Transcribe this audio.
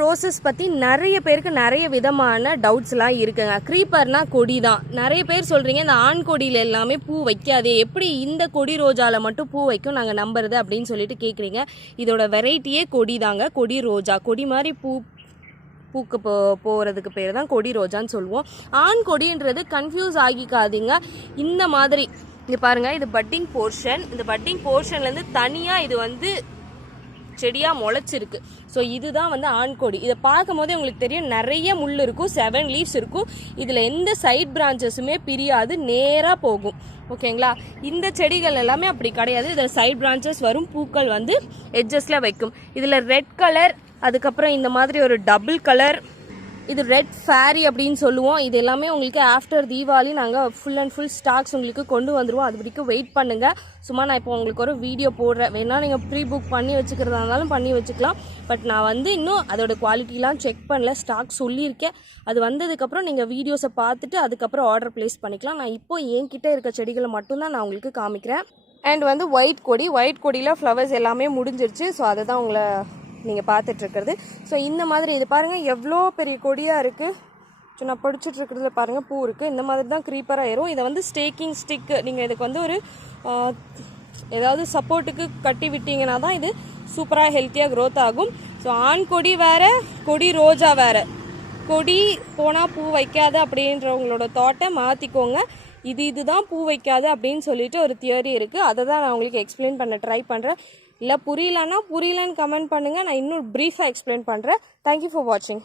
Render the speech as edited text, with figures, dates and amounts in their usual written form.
Roses பற்றி நிறைய பேருக்கு நிறைய விதமான டவுட்ஸ்லாம் இருக்குங்க. க்ரீப்பர்னா கொடி தான். நிறைய பேர் சொல்கிறீங்க இந்த ஆண் கொடியில் எல்லாமே பூ வைக்காதே, எப்படி இந்த கொடி ரோஜாவில் மட்டும் பூ வைக்கும் நாங்கள் நம்புறது அப்படின்னு சொல்லிட்டு கேட்குறீங்க. இதோட வெரைட்டியே கொடி தாங்க. கொடி ரோஜா, கொடி மாதிரி பூக்கு போகிறதுக்கு பேர் தான் கொடி ரோஜான்னு சொல்லுவோம். ஆண் கொடின்றது கன்ஃபியூஸ் ஆகிக்காதீங்க. இந்த மாதிரி இங்கே பாருங்கள், இது பட்டிங் போர்ஷன். இந்த பட்டிங் போர்ஷன்லேருந்து தனியாக இது வந்து செடியாக முளைச்சிருக்கு. ஸோ இதுதான் வந்து ஆண் கொடி. இதை பார்க்கும் போதே உங்களுக்கு தெரியும், நிறைய முள் இருக்கும், 7 லீவ்ஸ் இருக்கும். இதில் எந்த சைட் பிரான்ச்சஸுமே பிரியாது, நேராக போகும். ஓகேங்களா? இந்த செடிகள் எல்லாமே அப்படி கிடையாது. இதில் சைட் பிரான்ச்சஸ் வரும், பூக்கள் வந்து எட்ஜஸில் வைக்கும். இதில் ரெட் கலர், அதுக்கப்புறம் இந்த மாதிரி ஒரு டபுள் கலர், இது ரெட் ஃபேரி அப்படின்னு சொல்லுவோம். இது எல்லாமே உங்களுக்கு ஆஃப்டர் தீபாவளி நாங்கள் ஃபுல் அண்ட் ஃபுல் ஸ்டாக்ஸ் உங்களுக்கு கொண்டு வந்துடுவோம். அது வரைக்கும் வெயிட் பண்ணுங்கள். சும்மா நான் இப்போ உங்களுக்கு ஒரு வீடியோ போடுறேன். வேணால் நீங்கள் ப்ரீ புக் பண்ணி வச்சுக்கிறதா இருந்தாலும் பண்ணி வச்சுக்கலாம். பட் நான் வந்து இன்னும் அதோட குவாலிட்டிலாம் செக் பண்ணல, ஸ்டாக் சொல்லியிருக்கேன். அது வந்ததுக்கப்புறம் நீங்கள் வீடியோஸை பார்த்துட்டு அதுக்கப்புறம் ஆர்டர் ப்ளேஸ் பண்ணிக்கலாம். நான் இப்போ என்கிட்ட இருக்க செடிகளை மட்டும்தான் நான் உங்களுக்கு காமிக்கிறேன். அண்ட் வந்து ஒயிட் கொடியில் ஃப்ளவர்ஸ் எல்லாமே முடிஞ்சிருச்சு. ஸோ அதை தான் உங்களை நீங்கள் பார்த்துட்ருக்கிறது. ஸோ இந்த மாதிரி இது பாருங்கள், எவ்வளோ பெரிய கொடியாக இருக்குது. ஸோ நான் படிச்சுட்ருக்கிறதுல பாருங்கள் பூ இருக்குது. இந்த மாதிரி தான் க்ரீப்பராக ஏறும். இதை வந்து ஸ்டேக்கிங் ஸ்டிக்கு, நீங்கள் இதுக்கு வந்து ஒரு ஏதாவது சப்போர்ட்டுக்கு கட்டி விட்டீங்கன்னா தான் இது சூப்பராக ஹெல்த்தியாக க்ரோத் ஆகும். ஸோ ஆண் கொடி வேறு, கொடி ரோஜா வேறு. கொடி போனால் பூ வைக்காது அப்படின்றவங்களோட தாட்டை மாற்றிக்கோங்க. இதுதான் பூ வைக்காது அப்படின்னு சொல்லிட்டு ஒரு தியரி இருக்குது. அதை தான் நான் உங்களுக்கு எக்ஸ்பிளைன் பண்ண ட்ரை பண்ணுறேன். இல்லை புரியலன்னு கமெண்ட் பண்ணுங்கள், நான் இன்னும் ப்ரீஃபாக எக்ஸ்பிளைன் பண்ணுறேன். தேங்க்யூ ஃபார் வாட்சிங்.